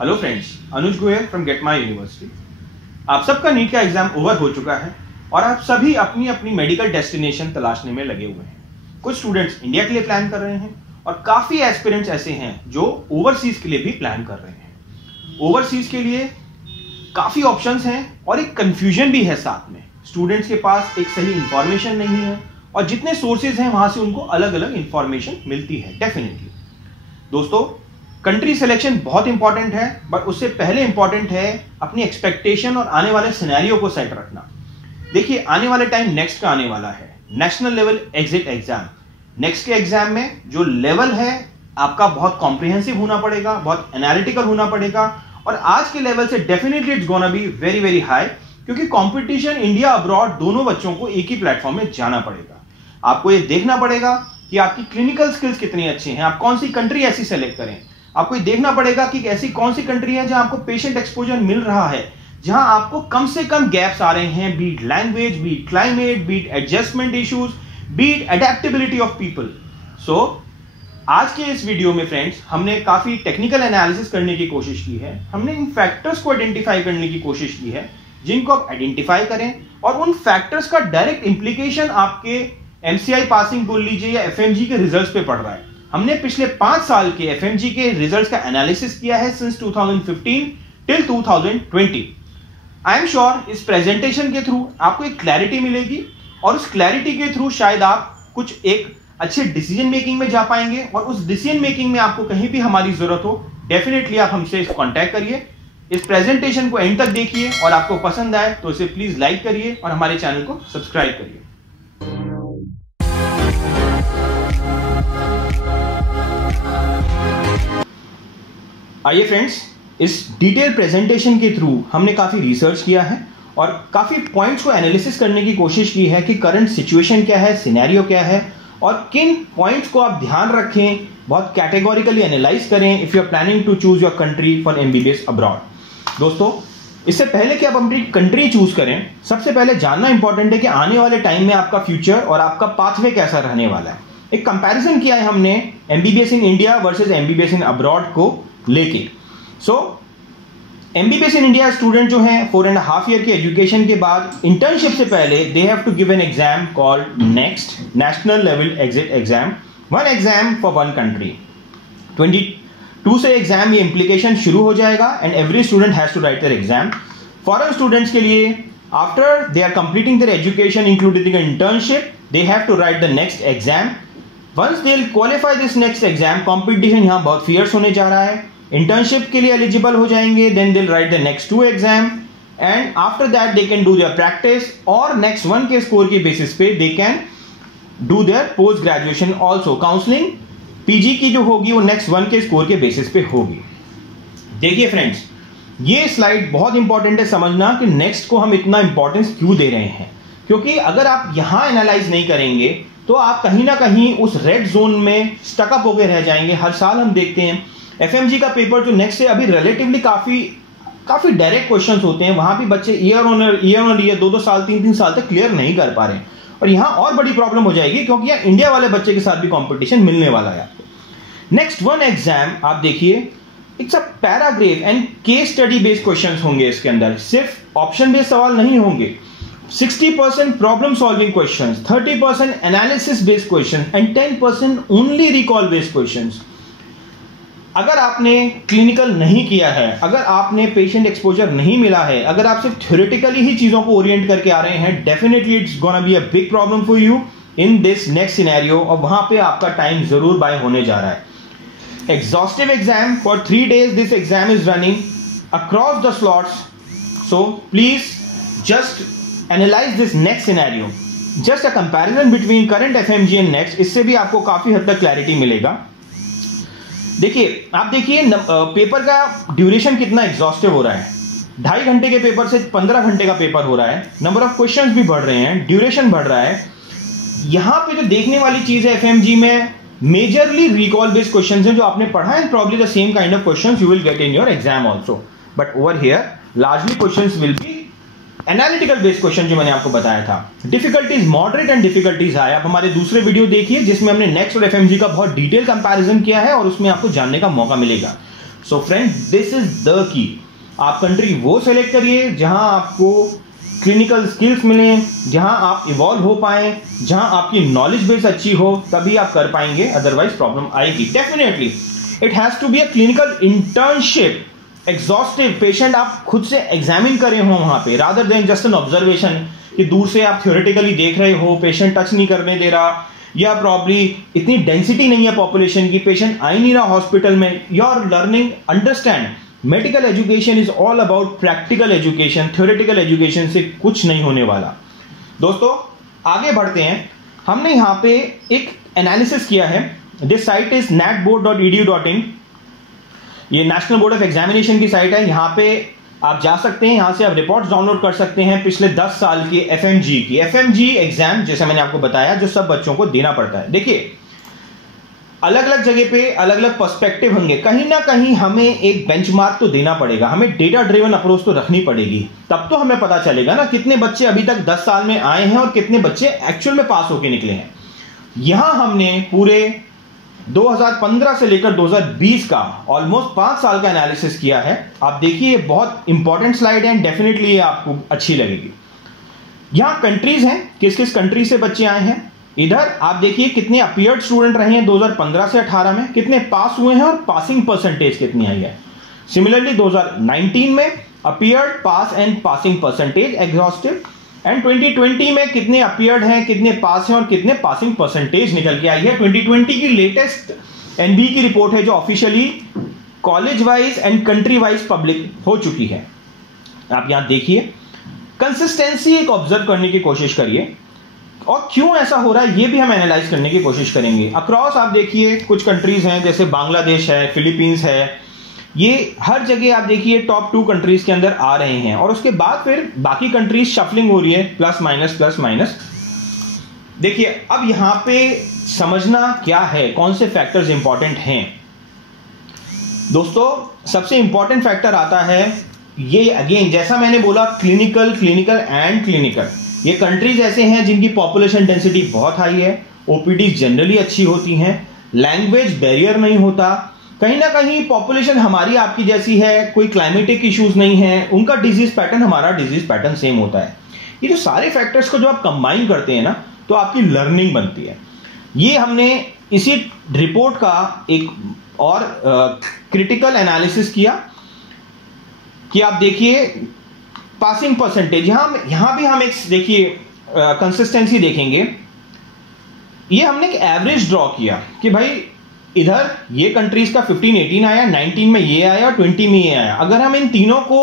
Hello friends, Anuj Goyal from get my university. आप सबका NEET का एग्जाम ओवर हो चुका है और आप सभी अपनी अपनी मेडिकल डेस्टिनेशन तलाशने में लगे हुए हैं। कुछ स्टूडेंट्स इंडिया के लिए प्लान कर रहे हैं और काफी एस्पिरेंट्स ऐसे हैं जो ओवरसीज के लिए भी प्लान कर रहे हैं। ओवरसीज के लिए काफी ऑप्शंस हैं और एक कंफ्यूजन भी है साथ में। स्टूडेंट्स के पास एक सही इंफॉर्मेशन नहीं है और जितने सोर्सेज हैं वहां से उनको अलग अलग इंफॉर्मेशन मिलती है। डेफिनेटली दोस्तों, कंट्री सिलेक्शन बहुत इंपॉर्टेंट है, बट उससे पहले इंपॉर्टेंट है अपनी एक्सपेक्टेशन और आने वाले सिनेरियो को सेट रखना। देखिए, आने वाले टाइम नेक्स्ट का आने वाला है, national level exit exam. Next के एग्जाम में जो लेवल है आपका बहुत कॉम्प्रिहेंसिव होना पड़ेगा, बहुत एनालिटिकल होना पड़ेगा और आज के लेवल से definitely it's gonna be very very high, क्योंकि कंपटीशन इंडिया अब्रॉड दोनों बच्चों को एक ही प्लेटफॉर्म में जाना पड़ेगा। आपको ये देखना पड़ेगा कि आपकी क्लिनिकल स्किल्स कितनी अच्छी हैं, आप कौन सी कंट्री ऐसी सेलेक्ट करें। आपको ये देखना पड़ेगा कि ऐसी कौन सी कंट्री है जहां आपको पेशेंट एक्सपोजर मिल रहा है, जहां आपको कम से कम गैप्स आ रहे हैं, be it language, be it climate, be it adjustment issues, be it adaptability of people. So आज के इस वीडियो में फ्रेंड्स हमने काफी टेक्निकल एनालिसिस करने की कोशिश की है। हमने इन फैक्टर्स को आइडेंटिफाई करने की कोशिश की है जिनको आप आइडेंटिफाई करें और उन फैक्टर्स का डायरेक्ट इंप्लीकेशन आपके एमसीआई पासिंग बोल लीजिए या एफएमजी के रिजल्ट्स पे पड़ रहा है। हमने पिछले 5 साल के एफएमजी के रिजल्ट्स का एनालिसिस किया है since 2015 till 2020। I am sure इस प्रेजेंटेशन के थ्रू आपको एक क्लैरिटी मिलेगी और उस क्लैरिटी के थ्रू शायद आप कुछ एक अच्छे डिसीजन मेकिंग में जा पाएंगे और उस डिसीजन मेकिंग में आपको कहीं भी हमारी जरूरत हो, डेफिनेटली आप हमसे कांटेक्ट करिए। इस प्रेजेंटेशन को एंड तक देखिए और आपको पसंद आए तो इसे प्लीज लाइक करिए और हमारे चैनल को सब्सक्राइब करिए। आइए फ्रेंड्स, इस डिटेल प्रेजेंटेशन के थ्रू हमने काफी रिसर्च किया है और काफी पॉइंट्स को एनालिसिस करने की कोशिश की है कि करंट सिचुएशन क्या है, सिनेरियो क्या है और किन पॉइंट्स को आप ध्यान रखें, बहुत कैटेगोरिकली एनालाइज करें if you are planning to choose your country for MBBS abroad. दोस्तों, इससे पहले कि आप अपनी कंट्री चूज करें, सबसे पहले जानना इंपॉर्टेंट है कि आने वाले टाइम में आपका फ्यूचर और आपका पाथवे कैसा रहने वाला है। एक कंपैरिजन किया है हमने MBBS in India versus MBBS in abroad को लेके। सो एमबीबीएस इन इंडिया स्टूडेंट जो हैं 4.5 ईयर की एजुकेशन के बाद इंटर्नशिप से पहले they have to give an exam called NEXT national level exit exam, one exam for one country. 22 से एग्जाम ये इम्प्लीकेशन शुरू हो जाएगा and every student has to write their exam. Foreign students के लिए after they are completing their education including internship they have to write the NEXT exam. Once they will qualify this NEXT exam, competition यहां बहुत fears होने जा रहा है। Internship के लिए एलिजिबल हो जाएंगे, then they will write the NEXT 2 exam and after that they can do their practice और नेक्स्ट 1 के स्कोर के बेसिस पे they can do their post graduation also. Counselling PG की जो होगी वो नेक्स्ट 1 के स्कोर के बेसिस पे होगी। देखिए फ्रेंड्स, ये स्लाइड बहुत इंपॉर्टेंट है समझना कि नेक्स्ट को हम इतना इंपॉर्टेंस क्यों दे रहे हैं, क्योंकि अगर आप यहां एनालाइज नहीं करेंगे तो आप कहीं ना कहीं उस रेड जोन में स्टकअप होकर रह जाएंगे। हर साल हम देखते हैं एफएमजी का पेपर जो नेक्स्ट है अभी रिलेटिवली काफी डायरेक्ट क्वेश्चंस होते हैं, वहां भी बच्चे ईयर ऑन ईयर 2-2 साल 3-3 साल तक क्लियर नहीं कर पा रहे हैं और यहां और बड़ी प्रॉब्लम हो जाएगी क्योंकि यहाँ इंडिया वाले बच्चे के साथ भी कॉम्पिटिशन मिलने वाला है आपको। नेक्स्ट 1 एग्जाम आप देखिए, it's a paragraph and case study based questions होंगे इसके अंदर, सिर्फ ऑप्शन बेस्ड सवाल नहीं होंगे। 60% problem solving questions, 30% analysis based questions and 10% only recall based questions. अगर आपने क्लिनिकल नहीं किया है, अगर आपने पेशेंट एक्सपोजर नहीं मिला है, अगर आप सिर्फ थ्योरेटिकली ही चीजों को ओरिएंट करके आ रहे हैं, definitely it's gonna be a big problem for you in this next scenario और वहां पे आपका टाइम जरूर बाय होने जा रहा है। Exhaustive exam for 3 days this exam is running across the slots, so please just analyse this next scenario, just a comparison between current FMG and next, इससे भी आपको काफी हद तक क्लैरिटी मिलेगा। देखिए, आप देखिए पेपर का ड्यूरेशन कितना एग्जॉस्टिव हो रहा है। 2.5 घंटे के पेपर से 15 घंटे का पेपर हो रहा है, नंबर ऑफ क्वेश्चंस भी बढ़ रहे हैं, ड्यूरेशन बढ़ रहा है। यहां पे जो देखने वाली चीज है एफएमजी में मेजरली रिकॉल बेस्ड क्वेश्चंस हैं जो आपने पढ़ा है, probably the same kind of questions you will get in your exam also, but over here largely questions will be analytical based question जो मैंने आपको बताया था। Difficulties moderate and difficulties high, आप हमारे दूसरे वीडियो देखिए जिसमें हमने नेक्स्ट और एफएमजी का बहुत डिटेल कंपैरिजन किया है और उसमें आपको जानने का मौका मिलेगा। So friends, this is the key. आप कंट्री वो सेलेक्ट करिए जहां आपको क्लिनिकल स्किल्स मिले, जहां आप इवॉल्व हो पाए, जहां आपकी नॉलेज बेस अच्छी हो, तभी आप कर पाएंगे, अदरवाइज प्रॉब्लम आएगी definitely. It has to be a clinical internship, exhaustive, patient आप खुद से एग्जामिन करे हो वहां पे, rather than just an observation कि दूर से आप थ्योरेटिकली देख रहे हो, पेशेंट टच नहीं करने दे रहा, या प्रॉब्ली इतनी डेंसिटी नहीं है पॉपुलेशन की, पेशेंट आ ही नहीं रहा हॉस्पिटल में। Your learning, understand, medical education is all about practical education, theoretical education से कुछ नहीं होने वाला। दोस्तों आगे बढ़ते हैं। हमने यहां पे एक एनालिसिस किया है। दिस साइट इज natboard.edu.in, ये नेशनल बोर्ड ऑफ एग्जामिनेशन की साइट है। यहां पे आप जा सकते हैं, यहां से आप रिपोर्ट्स डाउनलोड कर सकते हैं पिछले 10 साल की एफएमजी की। एफएमजी एग्जाम जैसे मैंने आपको बताया जो सब बच्चों को देना पड़ता है। देखिए अलग अलग जगह पे अलग अलग पर्सपेक्टिव होंगे, कहीं ना कहीं हमें एक बेंचमार्क तो देना पड़ेगा, हमें डेटा ड्रिवन अप्रोच तो रखनी पड़ेगी, तब तो हमें पता चलेगा ना कितने बच्चे अभी तक 10 साल में आए हैं और कितने बच्चे एक्चुअल में पास होके निकले हैं। यहां हमने पूरे 2015 से लेकर 2020 का ऑलमोस्ट 5 साल का एनालिसिस किया है। आप देखिए बहुत इंपॉर्टेंट स्लाइड है, डेफिनेटली ये आपको अच्छी लगेगी। यहां कंट्रीज हैं, किस किस कंट्री से बच्चे आए हैं। इधर आप देखिए कितने अपीयर्ड स्टूडेंट रहे हैं 2015 से 18 में, कितने पास हुए हैं और पासिंग परसेंटेज कितनी आई है। सिमिलरली 2019 में appeared, pass and passing percentage exhaustive, and 2020 में कितने अपीयर्ड हैं, कितने पास हैं और कितने पासिंग परसेंटेज निकल के आई है। 2020 की लेटेस्ट एनबी की रिपोर्ट है जो officially college wise and country wise public हो चुकी है। आप यहां देखिए कंसिस्टेंसी एक ऑब्जर्व करने की कोशिश करिए और क्यों ऐसा हो रहा है ये भी हम एनालाइज करने की कोशिश करेंगे। अक्रॉस आप देखिए कुछ कंट्रीज हैं जैसे बांग्लादेश है, फिलीपींस है, ये हर जगह आप देखिए टॉप 2 कंट्रीज के अंदर आ रहे हैं और उसके बाद फिर बाकी कंट्रीज शफलिंग हो रही है, प्लस माइनस। देखिए अब यहां पे समझना क्या है, कौन से फैक्टर्स इंपॉर्टेंट हैं। दोस्तों सबसे इंपॉर्टेंट फैक्टर आता है ये, अगेन जैसा मैंने बोला, क्लिनिकल एंड क्लिनिकल। ये कंट्रीज ऐसे हैं जिनकी पॉपुलेशन डेंसिटी बहुत हाई है, ओपीडी जनरली अच्छी होती हैं, लैंग्वेज बैरियर नहीं होता, कहीं ना कहीं पॉपुलेशन हमारी आपकी जैसी है, कोई क्लाइमेटिक इश्यूज नहीं है, उनका डिजीज पैटर्न हमारा डिजीज पैटर्न सेम होता है। ये जो सारे फैक्टर्स को जो आप कंबाइन करते हैं ना तो आपकी लर्निंग बनती है। ये हमने इसी रिपोर्ट का एक और क्रिटिकल एनालिसिस किया कि आप देखिए पासिंग परसेंटेज, यहां भी हम एक देखिए कंसिस्टेंसी देखेंगे। ये हमने एक एवरेज ड्रॉ किया कि भाई इधर ये कंट्रीज का 15-18 आया, 19 में ये आया, 20 में ये आया। अगर हम इन तीनों को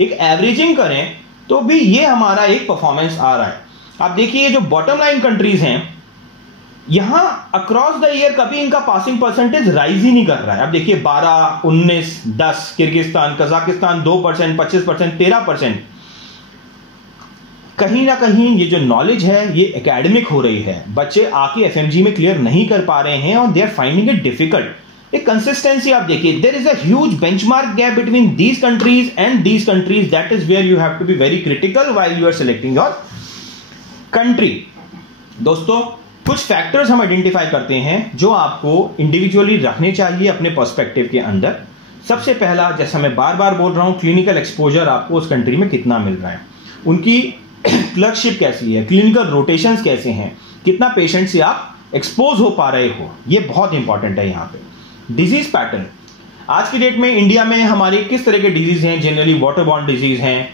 एक एवरेजिंग करें तो भी ये हमारा एक परफॉर्मेंस आ रहा है। आप देखिए जो बॉटम लाइन कंट्रीज हैं यहां अक्रॉस द ईयर कभी इनका पासिंग परसेंटेज राइज ही नहीं कर रहा है। अब देखिए 12, 19, 10, किर्गिस्तान, कजाकिस्तान 2%, 25%, 13%। कहीं ना कहीं ये जो नॉलेज है ये एकेडमिक हो रही है, बच्चे आके एफएमजी में क्लियर नहीं कर पा रहे हैं और they are finding it difficult. एक कंसिस्टेंसी आप देखिए, there is a huge benchmark gap between these countries and these countries, that is where you have to be very critical while you are selecting your country. दोस्तों कुछ factors हम identify करते हैं जो आपको इंडिविजुअली रखने चाहिए अपने पर्सपेक्टिव के अंदर। सबसे पहला, जैसा मैं बार बार बोल रहा हूं, क्लिनिकल एक्सपोजर आपको उस कंट्री में कितना मिल रहा है, उनकी क्लर्कशिप कैसी है, क्लिनिकल रोटेशंस कैसे हैं, कितना पेशेंट से आप एक्सपोज हो पा रहे हो, ये बहुत इंपॉर्टेंट है। यहां पे डिजीज पैटर्न, आज की डेट में इंडिया में हमारे किस तरह के डिजीज हैं, जनरली वाटर बॉर्न डिजीज हैं,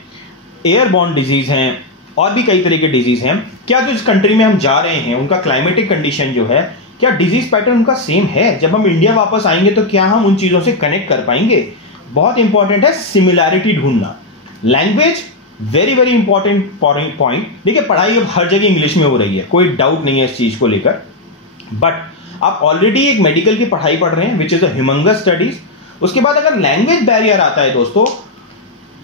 एयर बॉर्न डिजीज हैं और भी कई तरह के डिजीज हैं। क्या जो इस कंट्री में हम जा रहे हैं उनका क्लाइमेटिक कंडीशन जो है, क्या डिजीज पैटर्न उनका सेम है? जब हम इंडिया वापस आएंगे तो क्या हम उन चीजों से कनेक्ट कर पाएंगे? बहुत इंपॉर्टेंट है सिमिलैरिटी ढूंढना। Language very very important point. देखिए पढ़ाई अब हर जगह इंग्लिश में हो रही है, कोई डाउट नहीं है इस चीज को लेकर, बट आप ऑलरेडी एक मेडिकल की पढ़ाई पढ़ रहे हैं which is a humongous studies. उसके बाद अगर लैंग्वेज बैरियर आता है दोस्तों,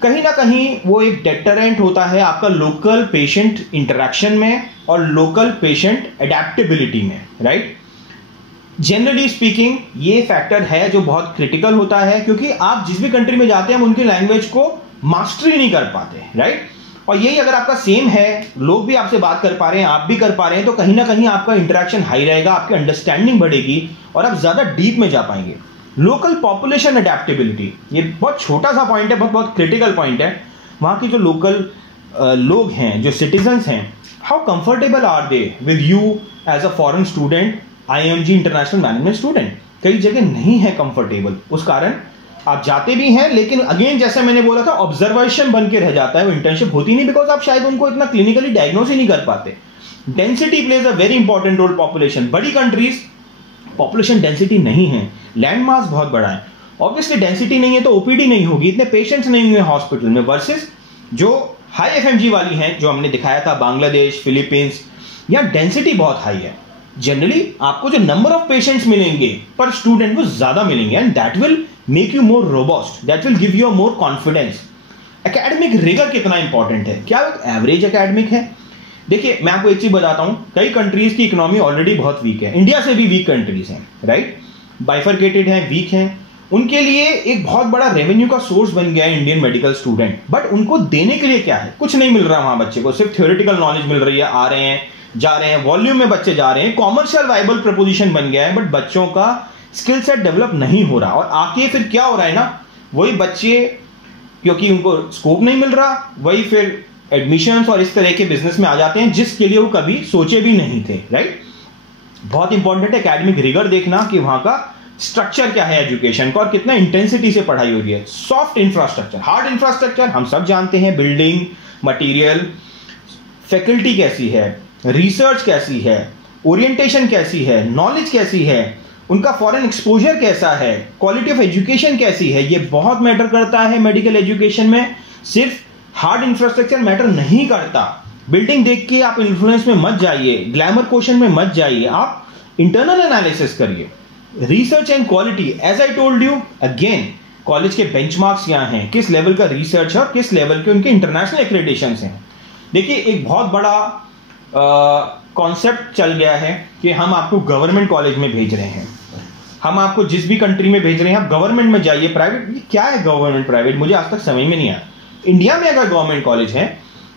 कहीं ना कहीं वो एक डेटरेंट होता है आपका लोकल पेशेंट इंटरेक्शन में और लोकल पेशेंट एडेप्टेबिलिटी में, राइट। जनरली स्पीकिंग ये फैक्टर है जो बहुत क्रिटिकल होता है, क्योंकि आप जिस भी कंट्री में जाते हैं हम उनकी लैंग्वेज को मास्टरी नहीं कर पाते, राइट। और यही अगर आपका सेम है, लोग भी आपसे बात कर पा रहे हैं, आप भी कर पा रहे हैं, तो कहीं ना कहीं आपका इंटरेक्शन हाई रहेगा, आपकी अंडरस्टैंडिंग बढ़ेगी और आप ज्यादा डीप में जा पाएंगे। लोकल पॉपुलेशन अडेप्टेबिलिटी, ये बहुत छोटा सा पॉइंट है, बहुत क्रिटिकल पॉइंट है। वहाँ की जो लोकल लोग हैं, जो सिटीजन्स हैं, how comfortable are they with you as a foreign student, IIMG international management student. कई जगह नहीं है कंफर्टेबल, उस कारण आप जाते भी हैं, लेकिन अगेन जैसे मैंने बोला था, ऑब्जर्वेशन बन के रह जाता है, वो इंटर्नशिप होती नहीं, बिकॉज आप शायद उनको इतना क्लिनिकली डायग्नोस ही नहीं कर पाते। Density plays a very important role. Population, बड़ी कंट्रीज पॉपुलेशन डेंसिटी नहीं है, लैंड मास बहुत बड़ा है, ऑब्वियसली डेंसिटी नहीं है तो ओपीडी नहीं होगी, इतने पेशेंट्स नहीं हुए हॉस्पिटल में, वर्सेस जो हाई FMG वाली हैं, जो हमने दिखाया था बांग्लादेश, फिलीपींस, यहाँ डेंसिटी बहुत हाई है। जनरली आपको जो नंबर ऑफ पेशेंट्स मिलेंगे पर स्टूडेंट वो ज्यादा मिलेंगे, and that will make you more robust, that will give you more confidence. Academic rigour कितना इंपॉर्टेंट है, क्या एवरेज एकेडमिक है? देखिए मैं आपको एक चीज बताता हूं, कई कंट्रीज की इकोनॉमी ऑलरेडी बहुत वीक है, इंडिया से भी वीक कंट्रीज हैं, राइट, बाइफरकेटेड हैं, वीक हैं, उनके लिए एक बहुत बड़ा रेवेन्यू का सोर्स बन गया है इंडियन मेडिकल स्टूडेंट। बट उनको देने के लिए क्या है? कुछ नहीं मिल रहा वहां बच्चे को, सिर्फ थ्योरेटिकल नॉलेज मिल रही है, आ रहे हैं जा रहे हैं, वॉल्यूम में बच्चे जा रहे हैं, कॉमर्शियल वाइबल प्रपोजिशन बन गया है, बट बच्चों का स्किल सेट डेवलप नहीं हो रहा। और आके फिर क्या हो रहा है ना, वही बच्चे, क्योंकि उनको स्कोप नहीं मिल रहा, वही फिर एडमिशंस और इस तरह के बिजनेस में आ जाते हैं जिसके लिए वो कभी सोचे भी नहीं थे, राइट। बहुत इंपॉर्टेंट है एकेडमिक रिगर देखना कि वहां का स्ट्रक्चर क्या है एजुकेशन का और कितना इंटेंसिटी से पढ़ाई हो रही है। सॉफ्ट इंफ्रास्ट्रक्चर, हार्ड इंफ्रास्ट्रक्चर हम सब जानते हैं, बिल्डिंग, मटेरियल, फैकल्टी कैसी है, रिसर्च कैसी है, ओरिएंटेशन कैसी है, नॉलेज कैसी है, उनका फॉरेन एक्सपोजर कैसा है, क्वालिटी ऑफ एजुकेशन कैसी है, ये बहुत मैटर करता है मेडिकल एजुकेशन में। सिर्फ हार्ड इंफ्रास्ट्रक्चर मैटर नहीं करता। बिल्डिंग देख के आप इन्फ्लुएंस में मत जाइए, ग्लैमर क्वेश्चन में मत जाइए, आप इंटरनल एनालिसिस करिए। Research and quality, as I told you again, college के बेंचमार्क्स यहाँ हैं, किस लेवल का रिसर्च है और किस लेवल के उनके इंटरनेशनल एक्रेडिटेशंस हैं। देखिए एक बहुत बड़ा कॉन्सेप्ट चल गया है कि हम आपको गवर्नमेंट कॉलेज में भेज रहे हैं, हम आपको जिस भी कंट्री में भेज रहे हैं आप गवर्नमेंट में जाइए। प्राइवेट क्या है गवर्नमेंट प्राइवेट, मुझे आज तक समझ में नहीं आया। इंडिया में अगर गवर्नमेंट कॉलेज है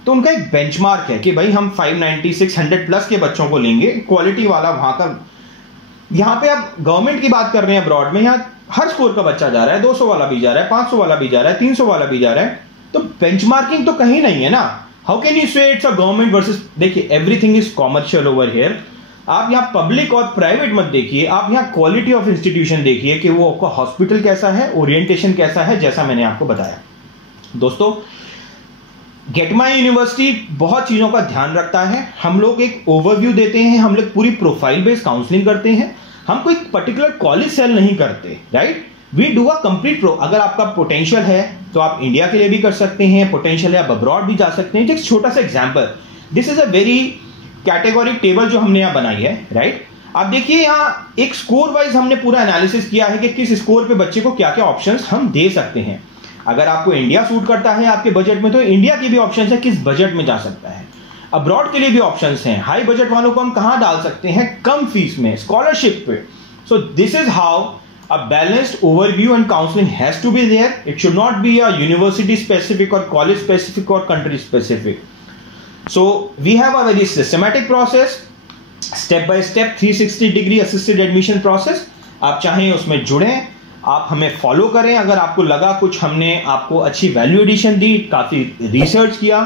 तो उनका एक बेंचमार्क है कि भाई हम 590 600 प्लस के बच्चों को लेंगे, क्वालिटी वाला वहां का। यहां पे आप गवर्नमेंट की बात कर रहे हैं अब्रॉड में, यहाँ हर स्कोर का बच्चा जा रहा है, 200 वाला भी जा रहा है, 500 वाला भी जा रहा है, 300 वाला भी जा रहा है, तो बेंचमार्किंग तो कहीं नहीं है ना। हाउ कैन यू से इट्स अ गवर्नमेंट वर्सेस, देखिए everything is commercial over here. आप यहाँ पब्लिक और प्राइवेट मत देखिए, आप यहाँ क्वालिटी ऑफ इंस्टीट्यूशन देखिए कि वो आपका हॉस्पिटल कैसा है, ओरिएंटेशन कैसा है, जैसा मैंने आपको बताया। दोस्तों गेट माई यूनिवर्सिटी बहुत चीजों का ध्यान रखता है। हम लोग एक ओवरव्यू देते हैं, हम लोग पूरी प्रोफाइल बेस्ड काउंसलिंग करते हैं, हम कोई पर्टिकुलर कॉलेज सेल नहीं करते, right. We do a complete अगर आपका पोटेंशियल है तो आप इंडिया के लिए भी कर सकते हैं, पोटेंशियल है आप अब्रॉड भी जा सकते हैं। एक छोटा सा example, this is a very categoric table जो हमने यहाँ बनाई है, राइट। आप देखिए यहाँ एक स्कोर वाइज हमने पूरा एनालिसिस किया है कि किस स्कोर पे बच्चे को क्या क्या ऑप्शंस हम दे सकते हैं। अगर आपको इंडिया सूट करता है आपके बजट में तो इंडिया की भी ऑप्शंस है, किस बजट में जा सकता है। अब्रॉड के लिए भी ऑप्शंस हैं, हाई बजट वालों को हम कहां डाल सकते हैं, कम फीस में, स्कॉलरशिप पे। So this is how a balanced overview and counselling has to be there. It should not be a university specific और कॉलेज स्पेसिफिक और country specific. So we have a very systematic process, step by step 360 degree assisted admission process. आप चाहें उसमें जुड़ें, आप हमें follow करें। अगर आपको लगा कुछ हमने आपको अच्छी वैल्यू एडिशन दी, काफी रिसर्च किया,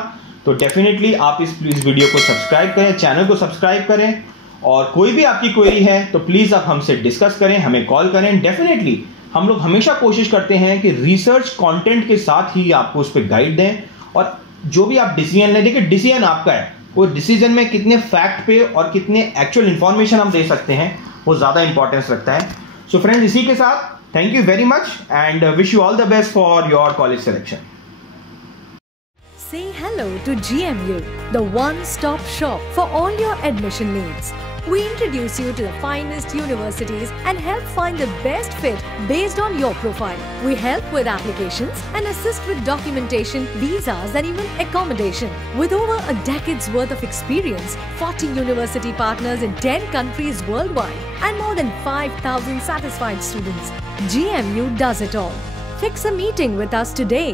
तो डेफिनेटली आप इस वीडियो को सब्सक्राइब करें, चैनल को सब्सक्राइब करें। और कोई भी आपकी क्वेरी है तो प्लीज आप हमसे डिस्कस करें, हमें कॉल करें। डेफिनेटली हम लोग हमेशा कोशिश करते हैं कि रिसर्च कंटेंट के साथ ही आपको उस पर गाइड दें। और जो भी आप डिसीजन लें, देखिए डिसीजन आपका है, वो डिसीजन में कितने फैक्ट पे और कितने एक्चुअल इंफॉर्मेशन हम दे सकते हैं वो ज्यादा इंपॉर्टेंस रखता है। सो फ्रेंड्स, इसी के साथ thank you very much and wish you all the best for your college selection. Say hello to GMU, the one-stop shop for all your admission needs. We introduce you to the finest universities and help find the best fit based on your profile. We help with applications and assist with documentation, visas and even accommodation. With over a decade's worth of experience, 40 university partners in 10 countries worldwide and more than 5,000 satisfied students, GMU does it all. Fix a meeting with us today.